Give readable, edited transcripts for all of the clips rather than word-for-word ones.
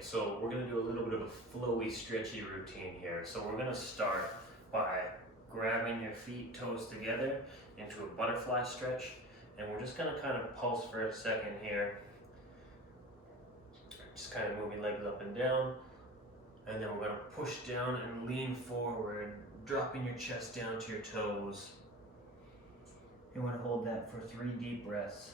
Okay, so we're gonna do a little bit of a flowy, stretchy routine here. So we're gonna start by grabbing your feet, toes together into a butterfly stretch. And we're just gonna kind of pulse for a second here. Just kind of moving legs up and down. And then we're gonna push down and lean forward, dropping your chest down to your toes. You wanna hold that for 3 deep breaths.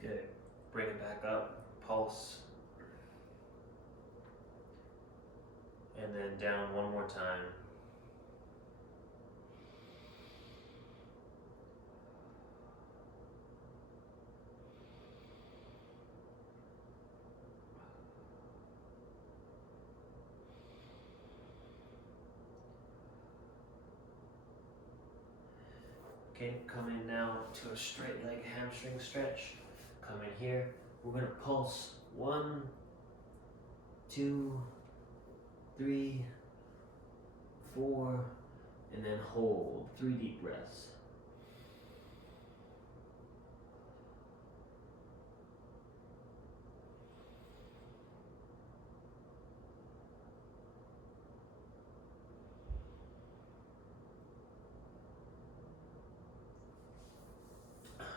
Good. Bring it back up, pulse. And then down one more time. Okay, come in now to a straight leg hamstring stretch. Come in here. We're gonna pulse 1, 2, 3, 4, and then hold 3 deep breaths.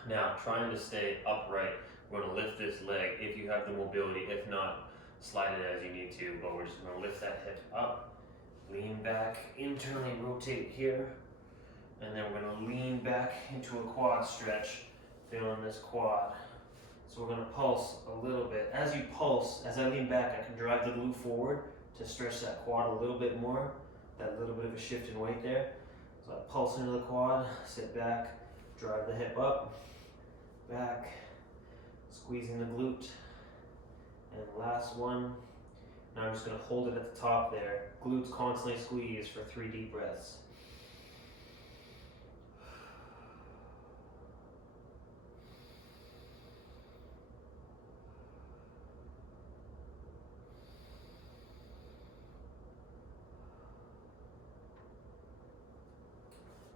Now, trying to stay upright, we're gonna lift this leg if you have the mobility. If not, slide it as you need to, but we're just gonna lift that hip up, lean back, internally rotate here, and then we're gonna lean back into a quad stretch, feeling this quad. So we're gonna pulse a little bit. As you pulse, as I lean back, I can drive the glute forward to stretch that quad a little bit more, that little bit of a shift in weight there. So I pulse into the quad, sit back, drive the hip up, back, squeezing the glute, and last one. Now I'm just gonna hold it at the top there. Glutes constantly squeeze for 3 deep breaths.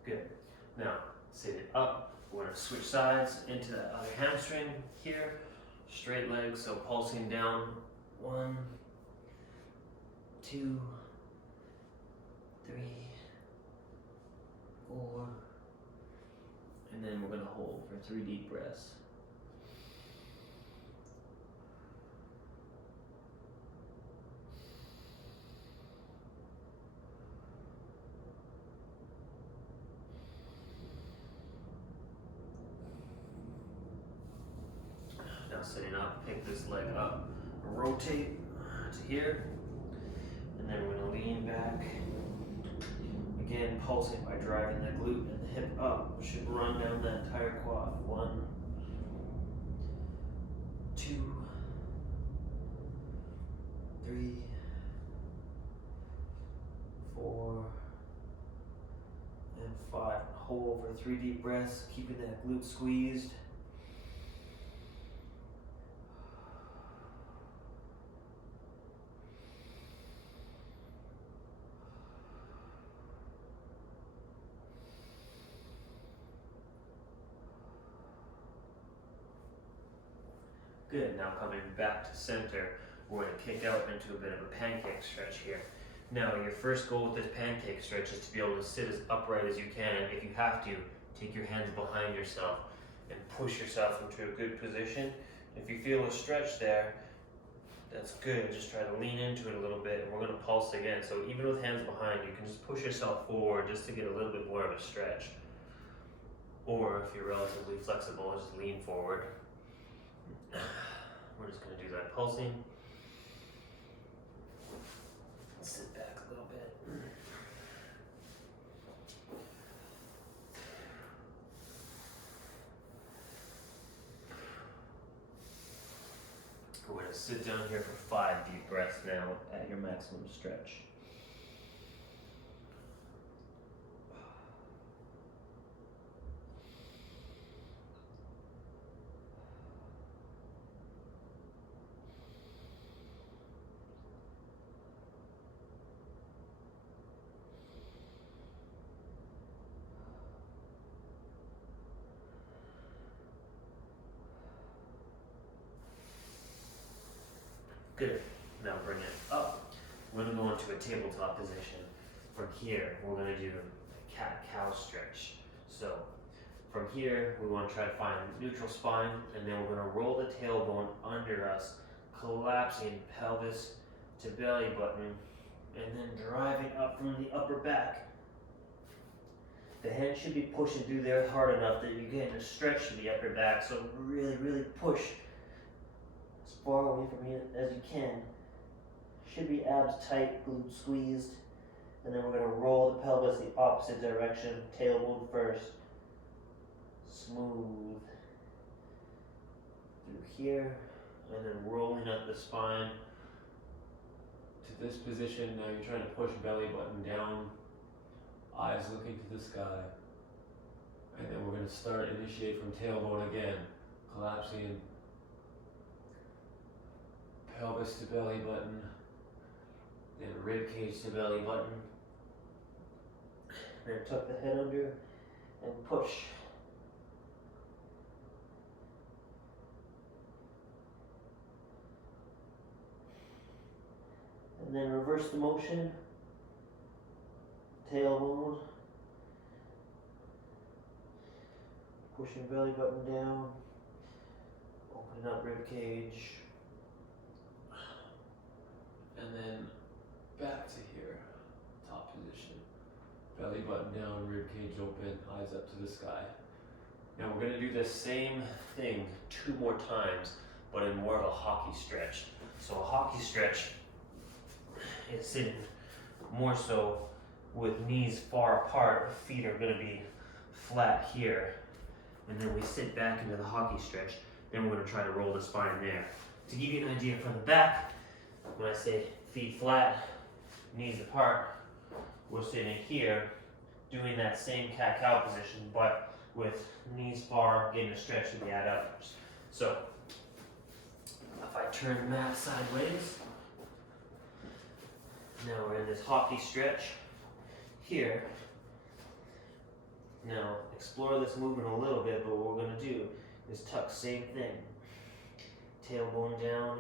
Good. Now, sit it up. We're gonna switch sides into that other hamstring here. Straight legs, so pulsing down. 1, 2, 3, 4. And then we're gonna hold for 3 deep breaths. Now sitting up, pick this leg up, rotate to here, and then we're gonna lean back. Again, pulsing by driving the glute and the hip up. Should run down that entire quad. 1, 2, 3, 4, and 5. Hold for 3 deep breaths, keeping that glute squeezed. Good, now coming back to center, we're gonna kick out into a bit of a pancake stretch here. Now, your first goal with this pancake stretch is to be able to sit as upright as you can. If you have to, take your hands behind yourself and push yourself into a good position. If you feel a stretch there, that's good. Just try to lean into it a little bit, and we're gonna pulse again. So even with hands behind, you can just push yourself forward just to get a little bit more of a stretch. Or if you're relatively flexible, just lean forward. We're just going to do that pulsing. Sit back a little bit. We're going to sit down here for 5 deep breaths now at your maximum stretch. Good. Now bring it up. We're gonna go into a tabletop position. From here, we're gonna do a cat-cow stretch. So from here, we want to try to find neutral spine, and then we're going to roll the tailbone under us, collapsing pelvis to belly button, and then driving up from the upper back. The hand should be pushing through there hard enough that you're getting a stretch to the upper back, so really, really push as far away from you as you can. Should be abs tight, glutes squeezed, and then we're going to roll the pelvis the opposite direction, tailbone first. Smooth through here, and then rolling up the spine to this position. Now you're trying to push belly button down, eyes looking to the sky, and then we're going to initiate from tailbone again, collapsing pelvis to belly button, then rib cage to belly button, then tuck the head under and push. And then reverse the motion, tailbone, pushing belly button down, opening up rib cage, and then back to here, top position, belly button down, rib cage open, eyes up to the sky. Now we're going to do the same thing 2 more times, but in more of a hockey stretch. So a hockey stretch is sitting more so with knees far apart, feet are going to be flat here, and then we sit back into the hockey stretch. Then we're going to try to roll the spine there. To give you an idea from the back, when I say feet flat, knees apart, we're sitting here doing that same cat-cow position, but with knees far, getting a stretch to the adductors. So if I turn the mat sideways, now we're in this hockey stretch here. Now explore this movement a little bit, but what we're going to do is tuck, same thing. Tailbone down,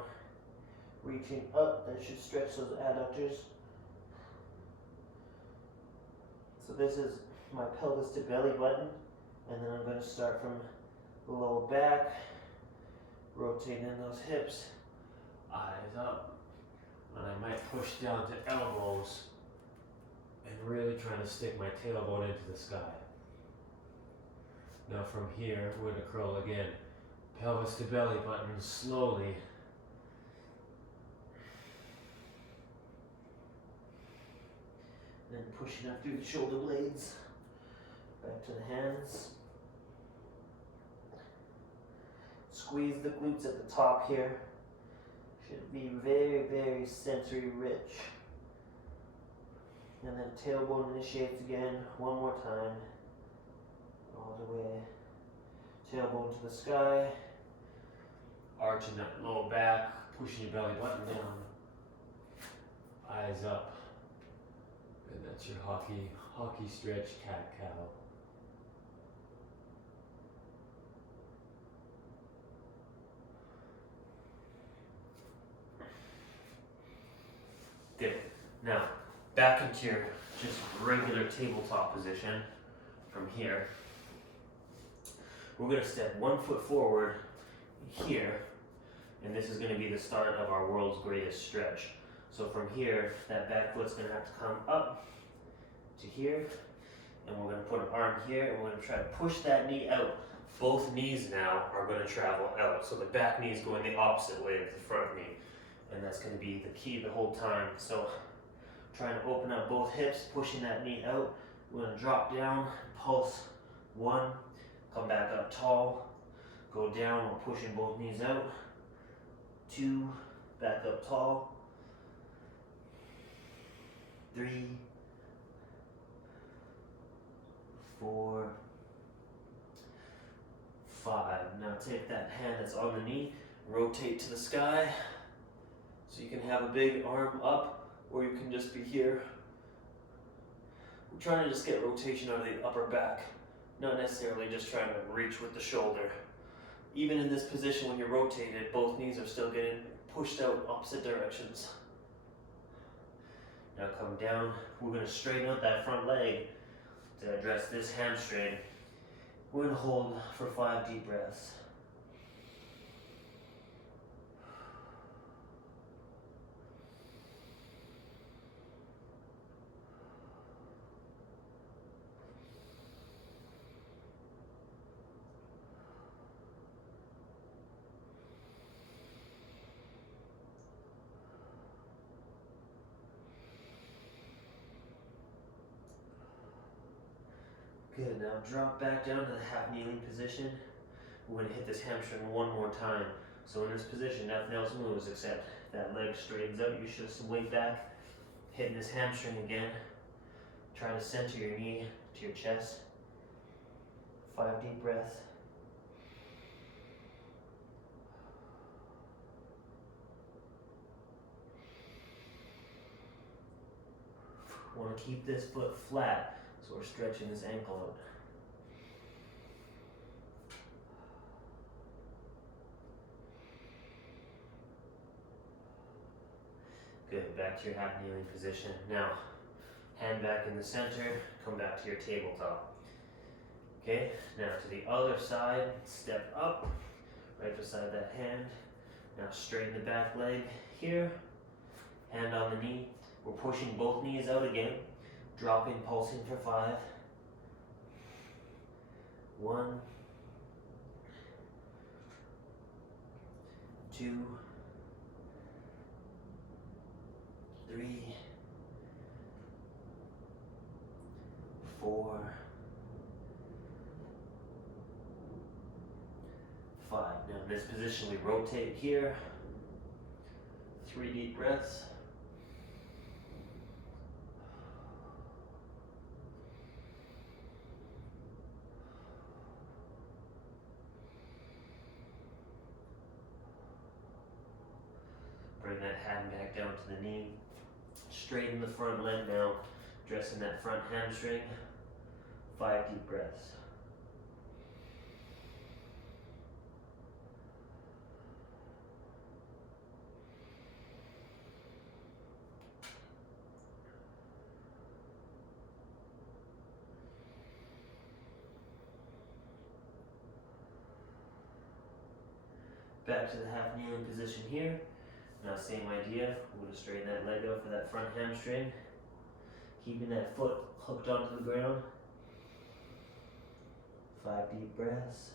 reaching up, that should stretch those adductors. So this is my pelvis to belly button, and then I'm going to start from the lower back, rotating in those hips, eyes up. And I might push down to elbows and really trying to stick my tailbone into the sky. Now from here, we're going to curl again. Pelvis to belly button slowly. Then pushing up through the shoulder blades. Back to the hands. Squeeze the glutes at the top here. Should be very, very sensory rich. And then tailbone initiates again, 1 more time. All the way. Tailbone to the sky. Arching that low back, pushing your belly button down. Eyes up. And that's your hockey stretch, cat-cow. Good. Now, back into your just regular tabletop position from here. We're going to step 1 foot forward here, and this is going to be the start of our world's greatest stretch. So from here, that back foot's going to have to come up to here, and we're going to put an arm here, and we're going to try to push that knee out. Both knees now are going to travel out, so the back knee is going the opposite way as the front knee. And that's going to be the key the whole time. So trying to open up both hips, pushing that knee out. We're going to drop down, pulse 1, come back up tall, go down, we're pushing both knees out. 2, back up tall. 3, 4, 5. Now take that hand that's on the knee, rotate to the sky. So you can have a big arm up, or you can just be here. We're trying to just get rotation out of the upper back, not necessarily just trying to reach with the shoulder. Even in this position when you're rotated, both knees are still getting pushed out opposite directions. Now come down. We're going to straighten out that front leg to address this hamstring. We're going to hold for 5 deep breaths. Good, now drop back down to the half kneeling position. We're going to hit this hamstring one more time. So in this position, nothing else moves except that leg straightens out. You shift some weight back, hitting this hamstring again. Try to center your knee to your chest. 5 deep breaths. Want to keep this foot flat. So we're stretching this ankle out. Good, back to your half kneeling position. Now, hand back in the center, come back to your tabletop. Okay, now to the other side, step up, right beside that hand. Now straighten the back leg here, hand on the knee. We're pushing both knees out again. Dropping, pulsing for 5. 1, 2, 3, 4, 5. Now in this position we rotate here. 3 deep breaths. Bring that hand back down to the knee. Straighten the front leg now, dressing that front hamstring. 5 deep breaths. Back to the half kneeling position here. Now same idea, we're going to straighten that leg out for that front hamstring. Keeping that foot hooked onto the ground. 5 deep breaths.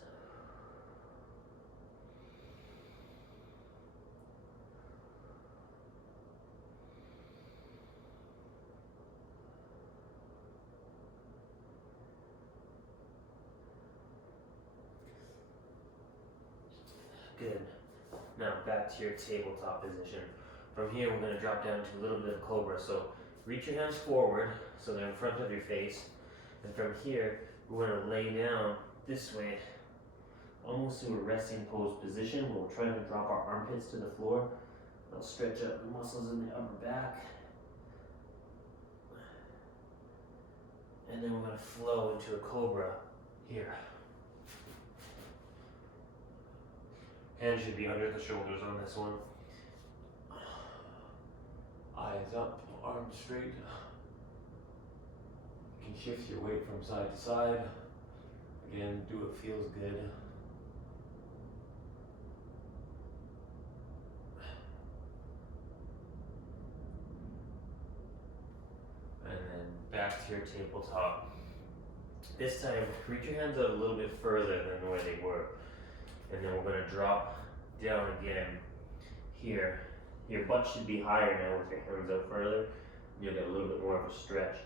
Good. Now back to your tabletop position. From here we're going to drop down to a little bit of Cobra. So reach your hands forward so they're in front of your face. And from here we're going to lay down this way, almost to a resting pose position. We'll try to drop our armpits to the floor. They'll stretch out the muscles in the upper back. And then we're going to flow into a Cobra here. Hands should be under the shoulders on this one. Eyes up, arms straight. You can shift your weight from side to side. Again, do what feels good. And then back to your tabletop. This time, reach your hands out a little bit further than where they were. And then we're going to drop down again here. Your butt should be higher now with your hands out further. You'll get a little bit more of a stretch.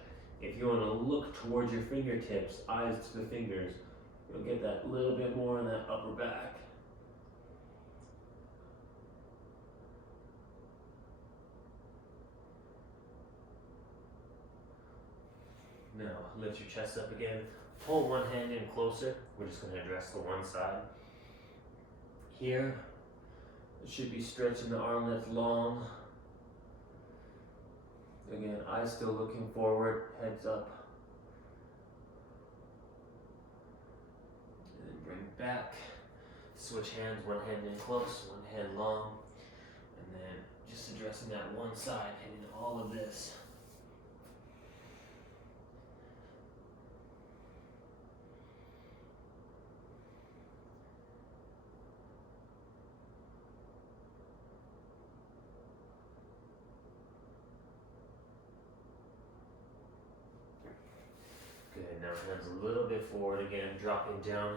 If you want to look towards your fingertips, eyes to the fingers, you'll get that little bit more in that upper back. Now lift your chest up again. Pull one hand in closer. We're just going to address the one side. Here, it should be stretching the arm that's long. Again, eyes still looking forward, heads up. And then bring back. Switch hands, one hand in close, one hand long. And then just addressing that one side, hitting all of this. Good, now hands a little bit forward again, dropping down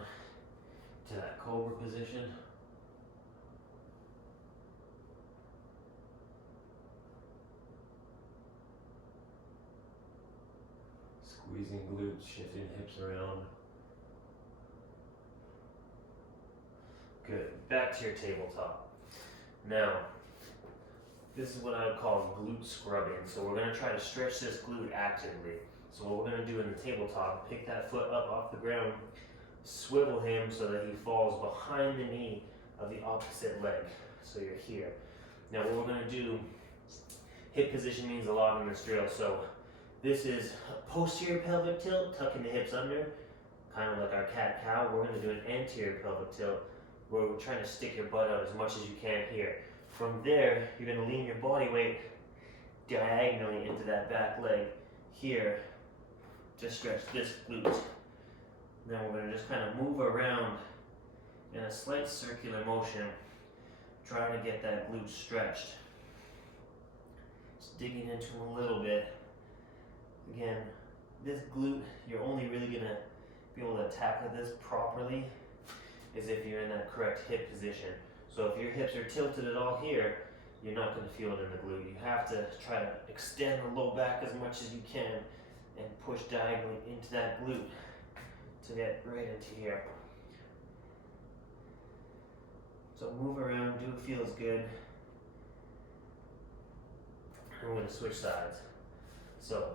to that Cobra position. Squeezing glutes, shifting hips around. Good, back to your tabletop. Now, this is what I would call glute scrubbing. So we're gonna try to stretch this glute actively. So what we're gonna do in the tabletop, pick that foot up off the ground, swivel him so that he falls behind the knee of the opposite leg. So you're here. Now what we're gonna do, hip position means a lot in this drill. So this is a posterior pelvic tilt, tucking the hips under, kind of like our cat-cow. We're gonna do an anterior pelvic tilt, where we're trying to stick your butt out as much as you can here. From there, you're gonna lean your body weight diagonally into that back leg here to stretch this glute. Then we're gonna just kind of move around in a slight circular motion, trying to get that glute stretched. Just digging into him a little bit. Again, this glute, you're only really gonna be able to tackle this properly is if you're in that correct hip position. So if your hips are tilted at all here, you're not going to feel it in the glute. You have to try to extend the low back as much as you can and push diagonally into that glute to get right into here. So move around, do what feels good. And we're going to switch sides. So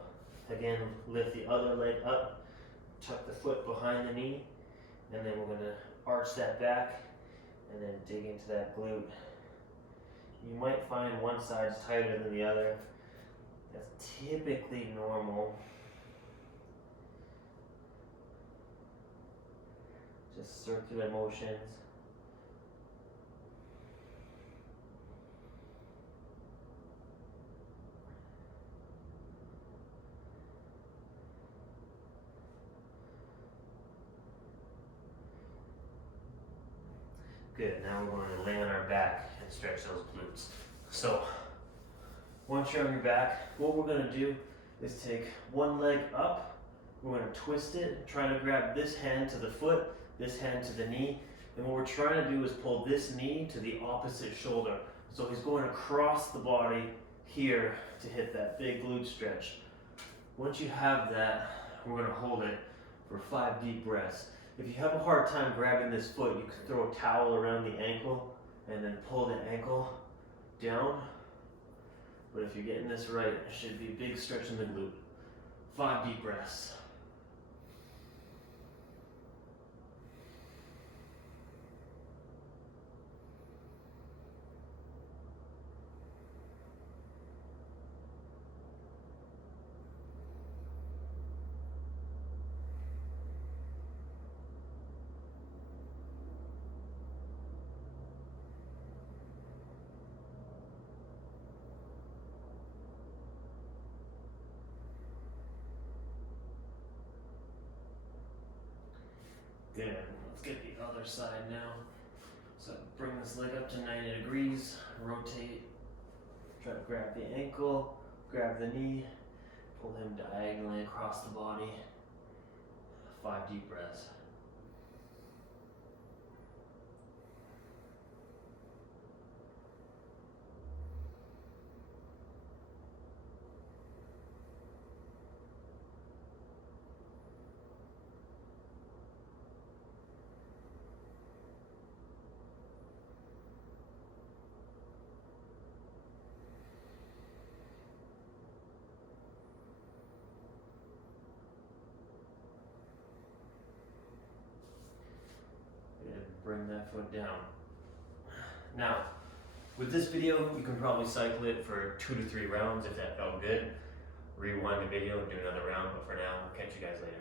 again, lift the other leg up, tuck the foot behind the knee, and then we're going to arch that back and then dig into that glute. You might find one side's tighter than the other. That's typically normal. Just circular motions. Good, now we're going to lay on our back and stretch those glutes. So, once you're on your back, what we're going to do is take one leg up, we're going to twist it, trying to grab this hand to the foot, this hand to the knee, and what we're trying to do is pull this knee to the opposite shoulder. So he's going across the body here to hit that big glute stretch. Once you have that, we're going to hold it for 5 deep breaths. If you have a hard time grabbing this foot, you can throw a towel around the ankle and then pull the ankle down. But if you're getting this right, it should be a big stretch in the glute. 5 deep breaths. Good. Let's get the other side now. So bring this leg up to 90 degrees, rotate, try to grab the ankle, grab the knee, pull him diagonally across the body. 5 deep breaths. Bring that foot down. Now, with this video, you can probably cycle it for 2 to 3 rounds if that felt good. Rewind the video and do another round, but for now, I'll catch you guys later.